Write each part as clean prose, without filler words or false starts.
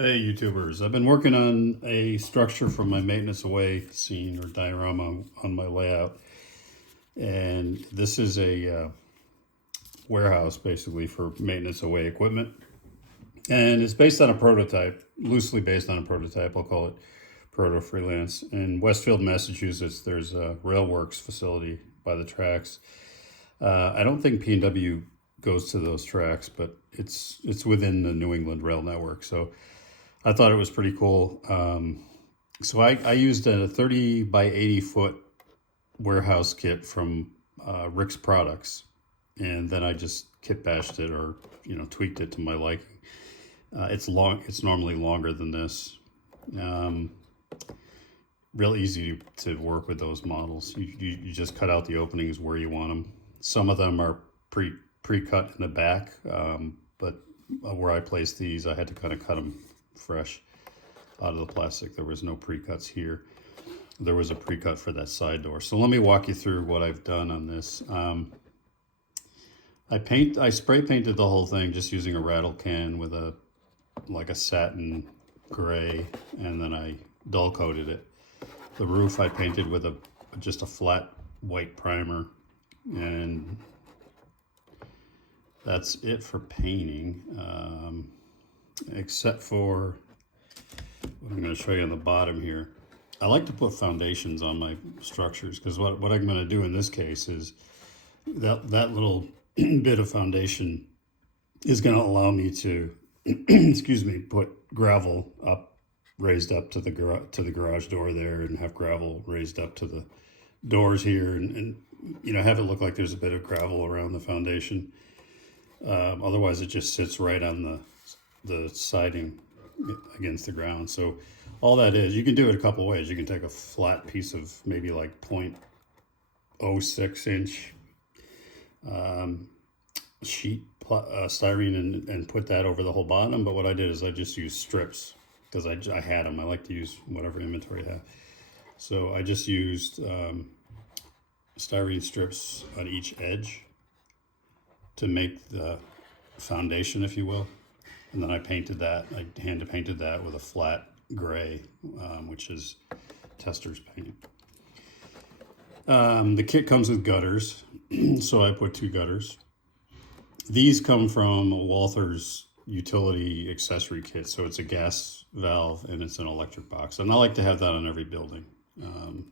Hey YouTubers, I've been working on a structure for my maintenance away scene or diorama on my layout, and this is a warehouse basically for maintenance away equipment, and it's based on a prototype, loosely based on a prototype. I'll call it proto freelance. In Westfield, Massachusetts, there's a railworks facility by the tracks. I don't think P&W goes to those tracks, but it's within the New England Rail Network, so I thought it was pretty cool. So I used a 30 by 80 foot warehouse kit from Rick's Products, and then I just kit bashed it or tweaked it to my liking. It's long. It's normally longer than this. Um, Real easy to work with those models. You just cut out the openings where you want them. Some of them are pre-cut in the back, but where I placed these, I had to kind of cut them fresh out of the plastic. There was no pre-cuts here. There was a pre-cut for that side door. So let me walk you through what I've done on this. I spray painted the whole thing just using a rattle can with a satin gray, and then I dull coated it. The roof I painted with just a flat white primer, and that's it for painting, except for what I'm going to show you on the bottom here. I like to put foundations on my structures because what I'm going to do in this case is that little bit of foundation is going to allow me to excuse me, put gravel raised up to the garage door there, and have gravel raised up to the doors here, and have it look like there's a bit of gravel around the foundation. Otherwise, it just sits right on the siding against the ground. So all that is, you can do it a couple ways. You can take a flat piece of maybe like 0.06 inch sheet styrene and put that over the whole bottom. But what I did is I just used strips because I had them. I like to use whatever inventory I have. So I just used styrene strips on each edge to make the foundation, if you will. And then I painted that. I hand painted that with a flat gray, which is Tester's paint. The kit comes with gutters, so I put 2 gutters. These come from Walther's utility accessory kit, so it's a gas valve and it's an electric box. And I like to have that on every building.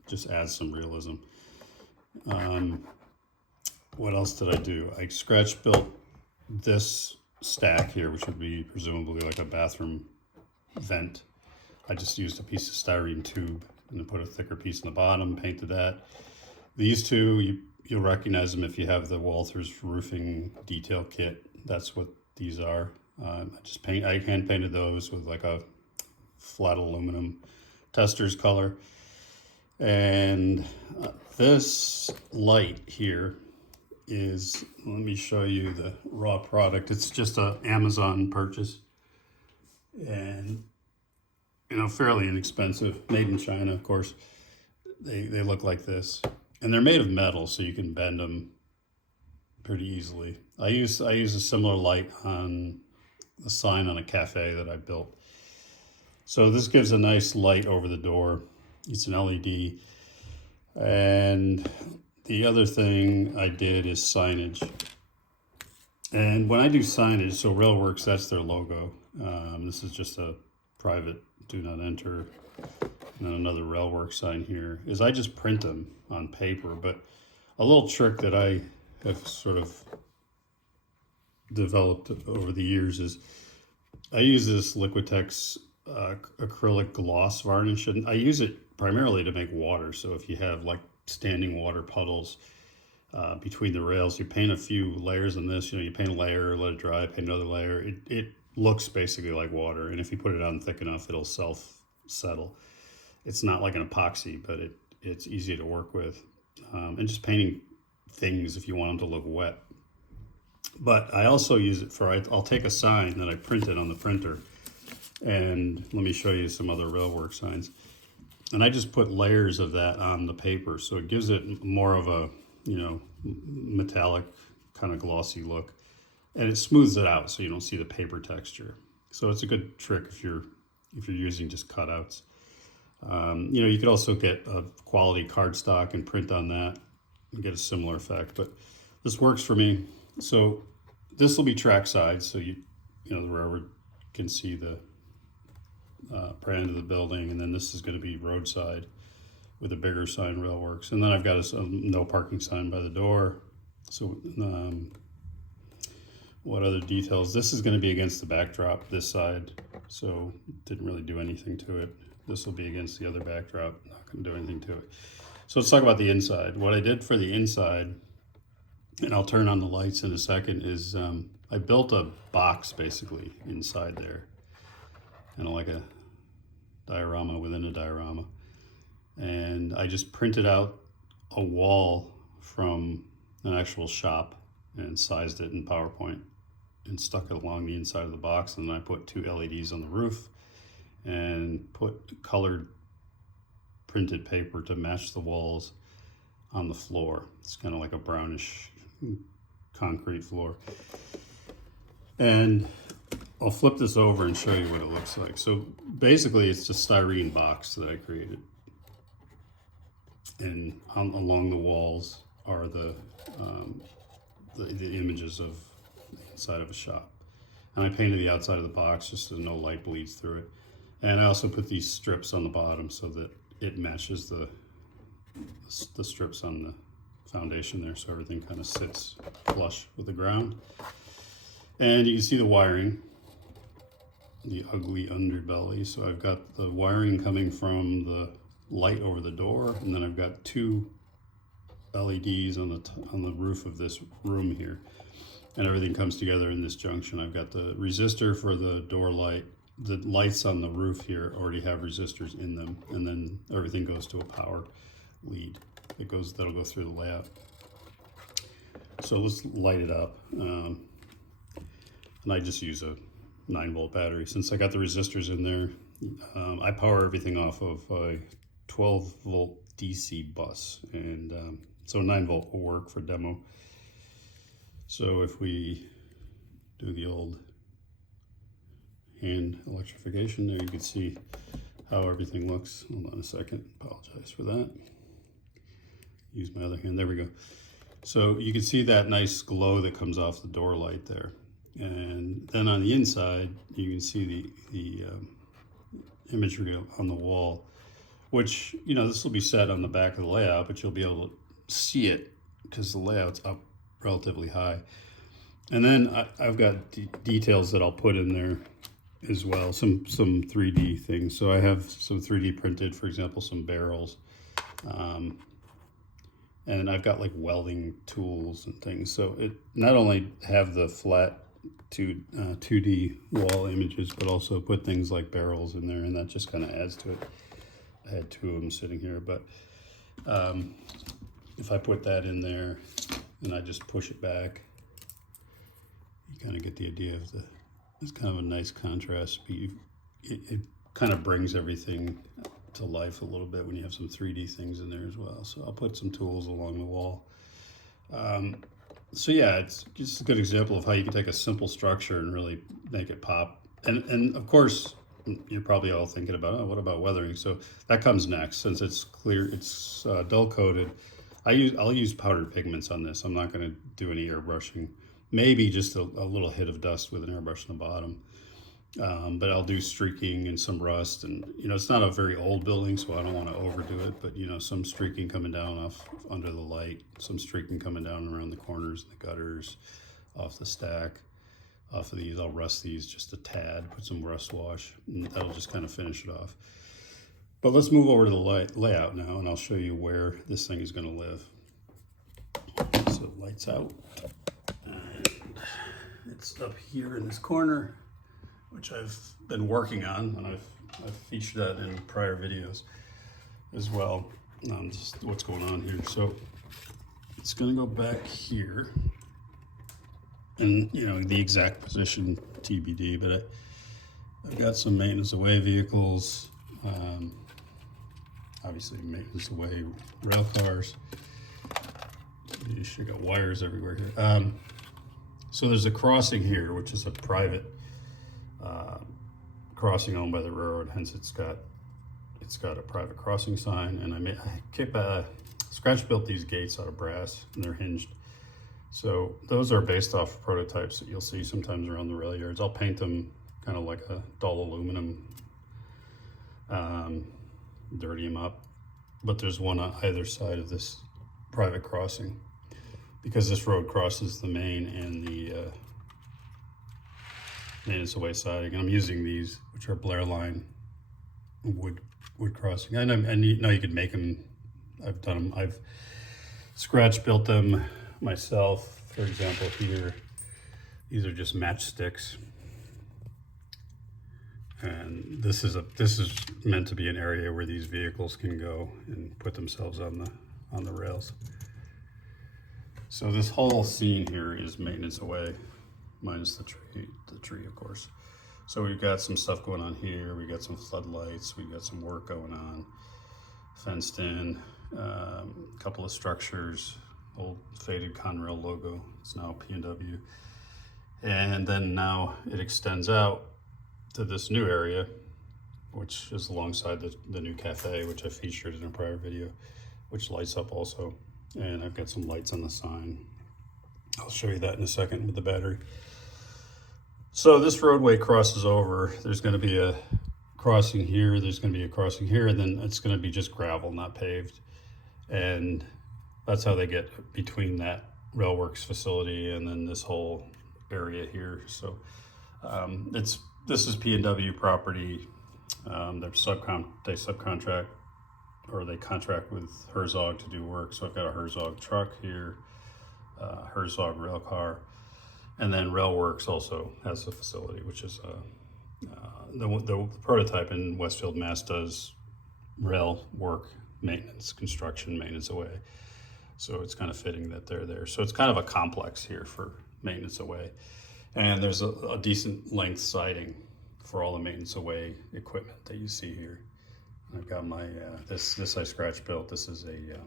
Just adds some realism. What else did I do? I scratch built this stack here, which would be presumably like a bathroom vent. I just used a piece of styrene tube and then put a thicker piece in the bottom, painted that. These two, you'll recognize them if you have the Walther's roofing detail kit. That's what these are. I hand painted those with like a flat aluminum Tester's color. And this light here is, let me show you the raw product. It's just a Amazon purchase, and fairly inexpensive, made in China, of course. They look like this, and they're made of metal, so you can bend them pretty easily. I use a similar light on the sign on a cafe that I built. So this gives a nice light over the door. It's an LED. And the other thing I did is signage. And when I do signage, so Railworks, that's their logo. This is just a private do not enter. And then another Railworks sign here is I just print them on paper. But a little trick that I have sort of developed over the years is I use this Liquitex acrylic gloss varnish, and I use it primarily to make water. So if you have like standing water puddles between the rails, you paint a few layers on this. You paint a layer, let it dry, paint another layer. It looks basically like water, and if you put it on thick enough, it'll self-settle. It's not like an epoxy, but it's easy to work with. And just painting things if you want them to look wet. But I also use it for, I'll take a sign that I printed on the printer, and let me show you some other Railwork signs. And I just put layers of that on the paper, so it gives it more of a, metallic kind of glossy look. And it smooths it out so you don't see the paper texture. So it's a good trick if you're if you're using just cutouts. You know, you could also get a quality cardstock and print on that and get a similar effect, but this works for me. So this will be trackside, so you know, the railroad can see the brand of the building, and then this is going to be roadside with a bigger sign, Railworks. And then I've got a no parking sign by the door. So what other details? This is going to be against the backdrop, this side, so didn't really do anything to it. This will be against the other backdrop, not going to do anything to it. So let's talk about the inside. What I did for the inside, and I'll turn on the lights in a second, is I built a box basically inside there, kind of like a diorama within a diorama. And I just printed out a wall from an actual shop and sized it in PowerPoint and stuck it along the inside of the box. And then I put 2 LEDs on the roof and put colored printed paper to match the walls on the floor. It's kind of like a brownish concrete floor. And I'll flip this over and show you what it looks like. So basically it's a styrene box that I created. And along the walls are the images of the inside of a shop. And I painted the outside of the box just so no light bleeds through it. And I also put these strips on the bottom so that it matches the strips on the foundation there, so everything kind of sits flush with the ground. And you can see the wiring, the ugly underbelly. So I've got the wiring coming from the light over the door, and then I've got 2 LEDs on the roof of this room here, and everything comes together in this junction. I've got the resistor for the door light. The lights on the roof here already have resistors in them, and then everything goes to a power lead. That'll go through the layout. So let's light it up. And I just use a 9-volt battery. Since I got the resistors in there, I power everything off of a 12-volt DC bus. And so 9-volt will work for demo. So if we do the old hand electrification there, you can see how everything looks. Hold on a second, apologize for that. Use my other hand, there we go. So you can see that nice glow that comes off the door light there. And then on the inside, you can see the imagery on the wall, which, you know, this will be set on the back of the layout, but you'll be able to see it because the layout's up relatively high. And then I've got details that I'll put in there as well, some 3D things. So I have some 3D printed, for example, some barrels. And I've got like welding tools and things. So it not only have the flat 2D wall images, but also put things like barrels in there, and that just kind of adds to it. I had 2 of them sitting here, but if I put that in there and I just push it back, you kind of get the idea of it's kind of a nice contrast. It kind of brings everything to life a little bit when you have some 3D things in there as well. So I'll put some tools along the wall. So yeah, it's just a good example of how you can take a simple structure and really make it pop. And of course, you're probably all thinking about, oh, what about weathering? So that comes next. Since it's clear, it's dull coated. I'll use powdered pigments on this. I'm not going to do any airbrushing. Maybe just a little hit of dust with an airbrush on the bottom. But I'll do streaking and some rust, and you know, it's not a very old building, so I don't want to overdo it, but you know, some streaking coming down off under the light, some streaking coming down around the corners, the gutters, off the stack, off of these. I'll rust these just a tad, put some rust wash, and that'll just kind of finish it off. But let's move over to the layout now, and I'll show you where this thing is going to live. So lights out, and it's up here in this corner, which I've been working on, and I've featured that in prior videos as well. Just what's going on here. So it's going to go back here, and you know, the exact position TBD, but I've got some maintenance away vehicles, obviously maintenance away rail cars. I got wires everywhere here. So there's a crossing here, which is a private crossing owned by the railroad, hence it's got a private crossing sign. And I scratch built these gates out of brass, and they're hinged. So those are based off prototypes that you'll see sometimes around the rail yards. I'll paint them kind of like a dull aluminum, dirty them up. But there's one on either side of this private crossing, because this road crosses the main and the maintenance away siding. And I'm using these, which are Blair line wood crossing. And you know, you could make them. I've done them. I've scratch built them myself. For example, here, these are just matchsticks, and this is meant to be an area where these vehicles can go and put themselves on the rails. So this whole scene here is maintenance away, minus the tree, of course. So we've got some stuff going on here. We got some floodlights. We've got some work going on, fenced in, a couple of structures, old faded Conrail logo. It's now P&W. And then now it extends out to this new area, which is alongside the new cafe, which I featured in a prior video, which lights up also. And I've got some lights on the sign. I'll show you that in a second with the battery. So this roadway crosses over. There's going to be a crossing here. There's going to be a crossing here, and then it's going to be just gravel, not paved. And that's how they get between that railworks facility and then this whole area here. So this is P&W property. They subcontract, or they contract with Herzog to do work. So I've got a Herzog truck here, Herzog rail car, and then Railworks also has a facility, which is the prototype in Westfield, Mass does rail work, maintenance, construction, maintenance away. So it's kind of fitting that they're there. So it's kind of a complex here for maintenance away. And there's a decent length siding for all the maintenance away equipment that you see here. I've got my, this I scratch built. This is a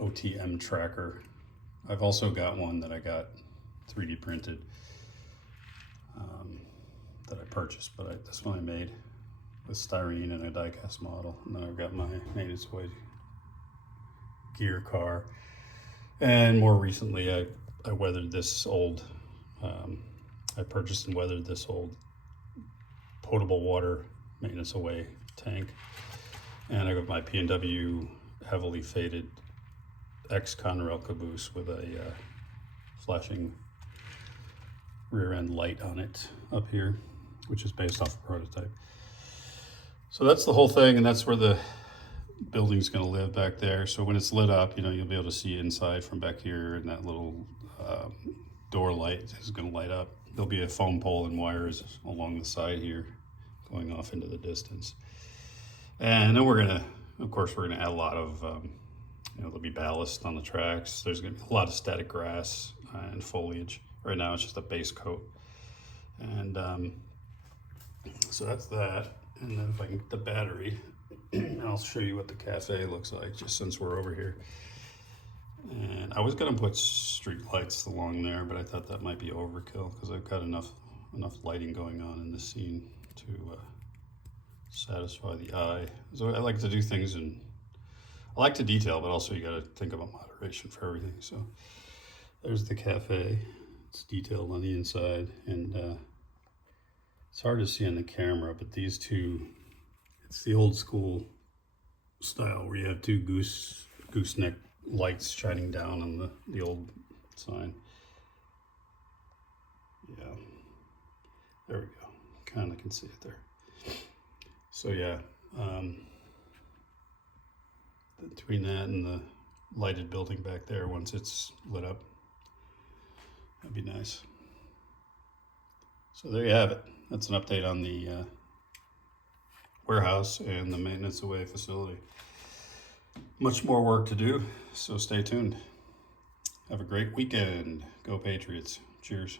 OTM tracker. I've also got one that I got 3D printed that I purchased, but this one I made with styrene and a die-cast model. And then I've got my maintenance away gear car. And more recently, I weathered this old, I purchased and weathered this old potable water maintenance away tank. And I got my P&W heavily faded Conrail caboose with a flashing rear end light on it up here, which is based off a prototype. So that's the whole thing, and that's where the building's going to live back there. So when it's lit up, you know, you'll be able to see inside from back here, and that little door light is going to light up. There'll be a foam pole and wires along the side here going off into the distance. And then we're going to, of course, we're going to add a lot of, you know, there'll be ballast on the tracks. There's going to be a lot of static grass and foliage. Right now it's just a base coat. And so that's that. And then if I can get the battery, I'll show you what the cafe looks like, just since we're over here. And I was gonna put street lights along there, but I thought that might be overkill because I've got enough lighting going on in this scene to satisfy the eye. So I like to do things, and I like to detail, but also you gotta think about moderation for everything. So there's the cafe. It's detailed on the inside, and it's hard to see on the camera, but these two, it's the old school style where you have two gooseneck lights shining down on the old sign. Yeah, there we go. Kind of can see it there. So yeah, between that and the lighted building back there, once it's lit up, that'd be nice. So there you have it. That's an update on the warehouse and the maintenance away facility. Much more work to do, so stay tuned. Have a great weekend. Go Patriots. Cheers.